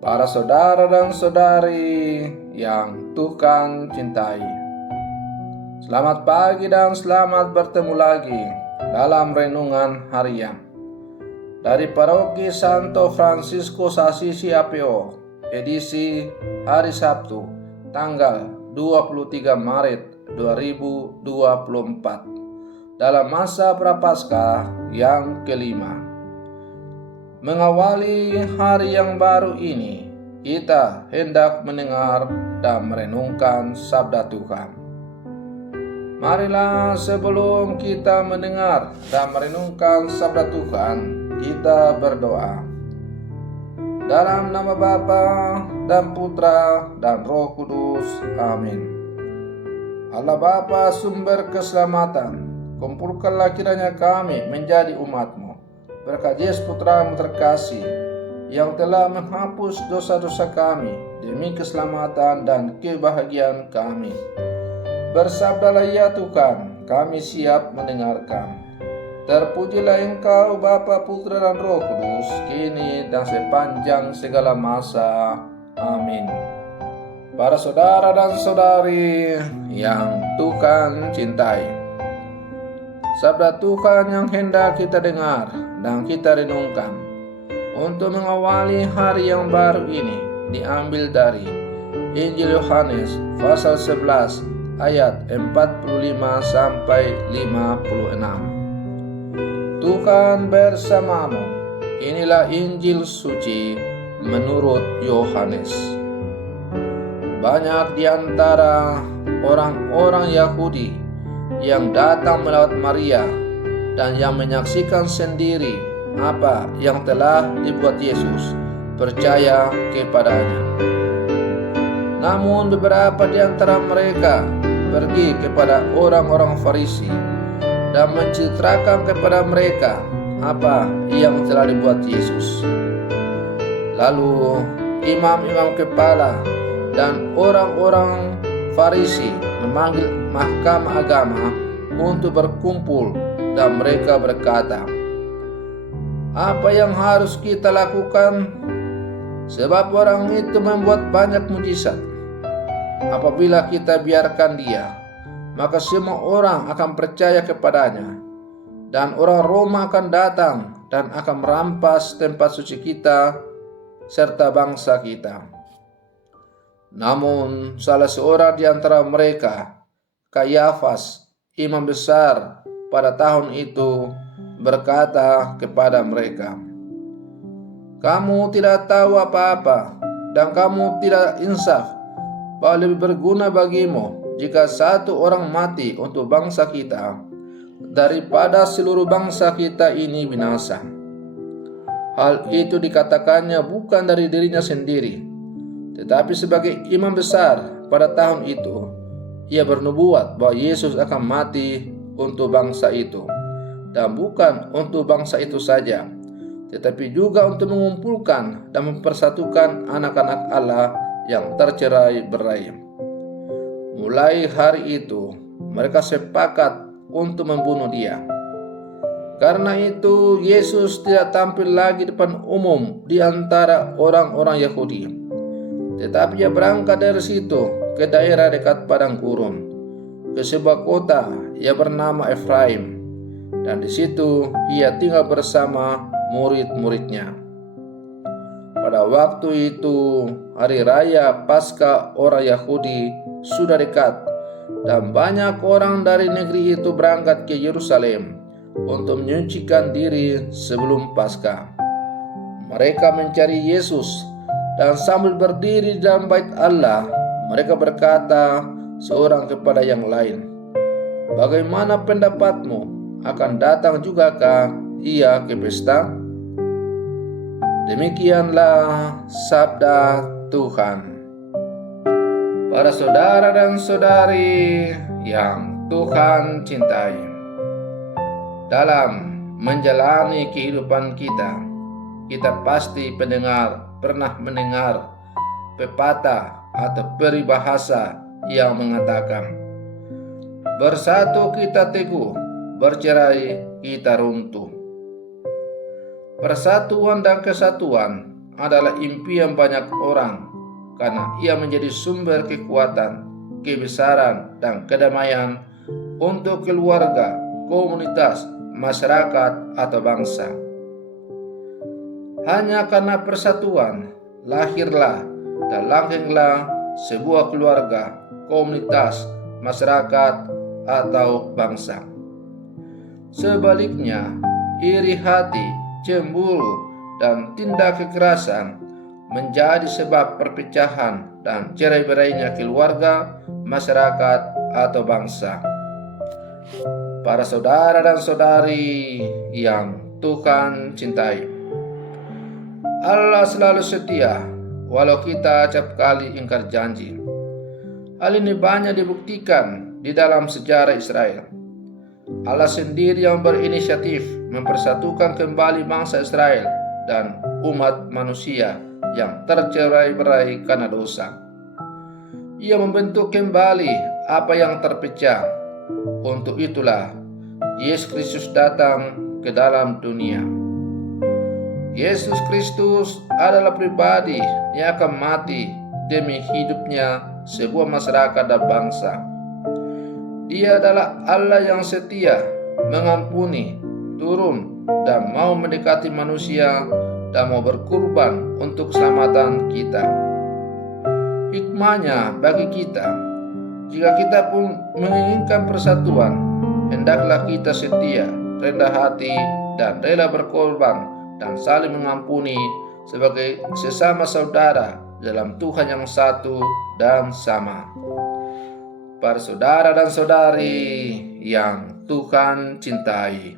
Para saudara dan saudari yang Tuhan cintai, selamat pagi dan selamat bertemu lagi dalam renungan harian dari Paroki Santo Fransiskus Assisi APO, edisi hari Sabtu, tanggal 23 Maret 2024, dalam masa Prapaskah yang kelima. Mengawali hari yang baru ini, kita hendak mendengar dan merenungkan sabda Tuhan. Marilah sebelum kita mendengar dan merenungkan sabda Tuhan, kita berdoa. Dalam nama Bapa dan Putra dan Roh Kudus. Amin. Allah Bapa, sumber keselamatan, kumpulkanlah kiranya kami menjadi umat-Mu. Berkat Yesus Putra-Mu terkasih, yang telah menghapus dosa-dosa kami demi keselamatan dan kebahagiaan kami. Bersabdalah ya Tuhan, kami siap mendengarkan. Terpujilah Engkau Bapa, Putra dan Roh Kudus, kini dan sepanjang segala masa. Amin. Para saudara dan saudari yang Tuhan cintai, sabda Tuhan yang hendak kita dengar dan kita renungkan untuk mengawali hari yang baru ini diambil dari Injil Yohanes pasal 11 ayat 45 sampai 56. Tuhan bersamamu. Inilah Injil suci menurut Yohanes. Banyak di antara orang-orang Yahudi yang datang melawat Maria dan yang menyaksikan sendiri apa yang telah dibuat Yesus percaya kepadanya. Namun beberapa di antara mereka pergi kepada orang-orang Farisi dan menceritakan kepada mereka apa yang telah dibuat Yesus. Lalu imam-imam kepala dan orang-orang Farisi memanggil mahkamah agama untuk berkumpul, dan mereka berkata, "Apa yang harus kita lakukan? Sebab orang itu membuat banyak mujizat. Apabila kita biarkan dia, maka semua orang akan percaya kepadanya, dan orang Roma akan datang dan akan merampas tempat suci kita serta bangsa kita." Namun salah seorang di antara mereka, Kayafas, imam besar pada tahun itu, berkata kepada mereka, "Kamu tidak tahu apa-apa dan kamu tidak insaf bahwa lebih berguna bagimu jika satu orang mati untuk bangsa kita daripada seluruh bangsa kita ini binasa." Hal itu dikatakannya bukan dari dirinya sendiri, tetapi sebagai imam besar pada tahun itu, ia bernubuat bahwa Yesus akan mati untuk bangsa itu, dan bukan untuk bangsa itu saja, tetapi juga untuk mengumpulkan dan mempersatukan anak-anak Allah yang tercerai-berai. Mulai hari itu, mereka sepakat untuk membunuh dia. Karena itu, Yesus tidak tampil lagi depan umum di antara orang-orang Yahudi, tetapi ia berangkat dari situ ke daerah dekat padang gurun, ke sebuah kota yang bernama Efraim, dan di situ ia tinggal bersama murid-muridnya. Pada waktu itu, hari raya Paskah orang Yahudi sudah dekat, dan banyak orang dari negeri itu berangkat ke Yerusalem untuk menyucikan diri sebelum Paskah. Mereka mencari Yesus, dan sambil berdiri di dalam bait Allah, mereka berkata seorang kepada yang lain, "Bagaimana pendapatmu? Akan datang jugakah ia ke pesta?" Demikianlah sabda Tuhan. Para saudara dan saudari yang Tuhan cintai, dalam menjalani kehidupan kita pasti pernah mendengar pepatah atau peribahasa yang mengatakan, "Bersatu kita teguh, bercerai kita runtuh." Persatuan dan kesatuan adalah impian banyak orang karena ia menjadi sumber kekuatan, kebesaran, dan kedamaian untuk keluarga, komunitas, masyarakat, atau bangsa. Hanya karena persatuan, lahirlah dan langgenglah sebuah keluarga, komunitas, masyarakat, atau bangsa. Sebaliknya, iri hati, cemburu, dan tindak kekerasan menjadi sebab perpecahan dan cerai-berainya keluarga, masyarakat, atau bangsa. Para saudara dan saudari yang Tuhan cintai, Allah selalu setia walau kita acap kali ingkar janji. Hal ini banyak dibuktikan di dalam sejarah Israel. Allah sendiri yang berinisiatif mempersatukan kembali bangsa Israel dan umat manusia yang tercerai-berai karena dosa. Ia membentuk kembali apa yang terpecah. Untuk itulah Yesus Kristus datang ke dalam dunia. Yesus Kristus adalah pribadi yang akan mati demi hidupnya sebuah masyarakat dan bangsa. Dia adalah Allah yang setia, mengampuni, turun, dan mau mendekati manusia dan mau berkorban untuk keselamatan kita. Hikmahnya bagi kita, jika kita pun menginginkan persatuan, hendaklah kita setia, rendah hati, dan rela berkorban dan saling mengampuni sebagai sesama saudara dalam Tuhan yang satu dan sama. Para saudara dan saudari yang Tuhan cintai,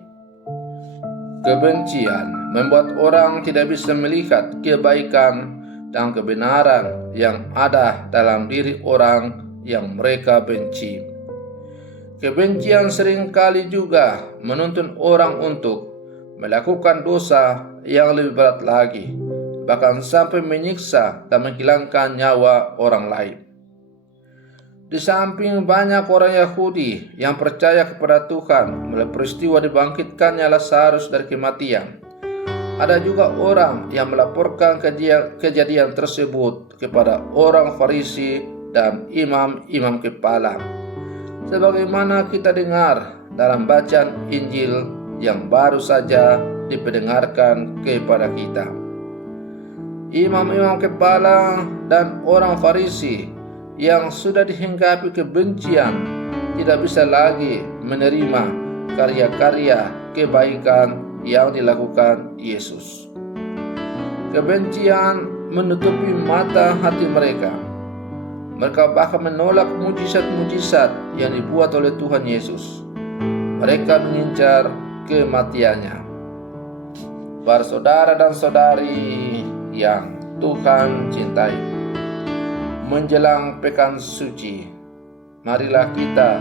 kebencian membuat orang tidak bisa melihat kebaikan dan kebenaran yang ada dalam diri orang yang mereka benci. Kebencian seringkali juga menuntun orang untuk melakukan dosa yang lebih berat lagi, bahkan sampai menyiksa dan menghilangkan nyawa orang lain. Di samping banyak orang Yahudi yang percaya kepada Tuhan melalui peristiwa dibangkitkannya Lazarus dari kematian, ada juga orang yang melaporkan kejadian tersebut kepada orang Farisi dan imam-imam kepala, sebagaimana kita dengar dalam bacaan Injil yang baru saja diperdengarkan kepada kita. Imam-imam kepala dan orang Farisi yang sudah dihinggapi kebencian tidak bisa lagi menerima karya-karya kebaikan yang dilakukan Yesus. Kebencian menutupi mata hati mereka. Mereka bahkan menolak mujizat-mujizat yang dibuat oleh Tuhan Yesus. Mereka mengincar kematiannya. Para saudara dan saudari yang Tuhan cintai, menjelang pekan suci, marilah kita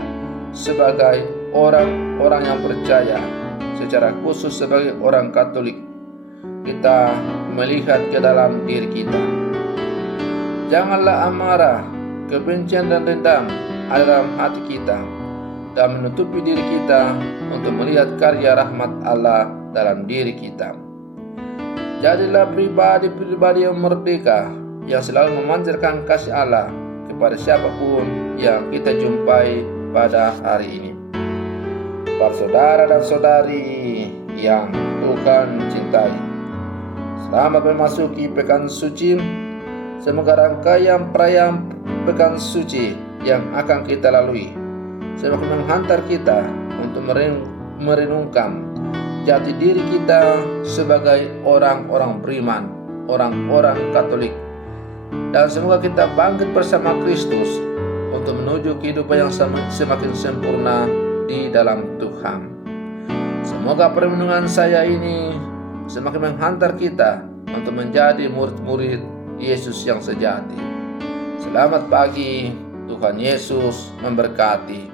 sebagai orang-orang yang percaya, secara khusus sebagai orang Katolik, kita melihat ke dalam diri kita. Janganlah amarah, kebencian dan dendam ada dalam hati kita dan menutupi diri kita untuk melihat karya rahmat Allah dalam diri kita. Jadilah pribadi-pribadi yang merdeka, yang selalu memancarkan kasih Allah kepada siapapun yang kita jumpai pada hari ini. Para saudara dan saudari yang Tuhan cintai, selamat memasuki pekan suci. Semoga rangkaian perayaan pekan suci yang akan kita lalui semakin menghantar kita untuk merenungkan jati diri kita sebagai orang-orang beriman, orang-orang Katolik. Dan semoga kita bangkit bersama Kristus untuk menuju kehidupan yang semakin sempurna di dalam Tuhan. Semoga permenungan saya ini semakin menghantar kita untuk menjadi murid-murid Yesus yang sejati. Selamat pagi, Tuhan Yesus memberkati.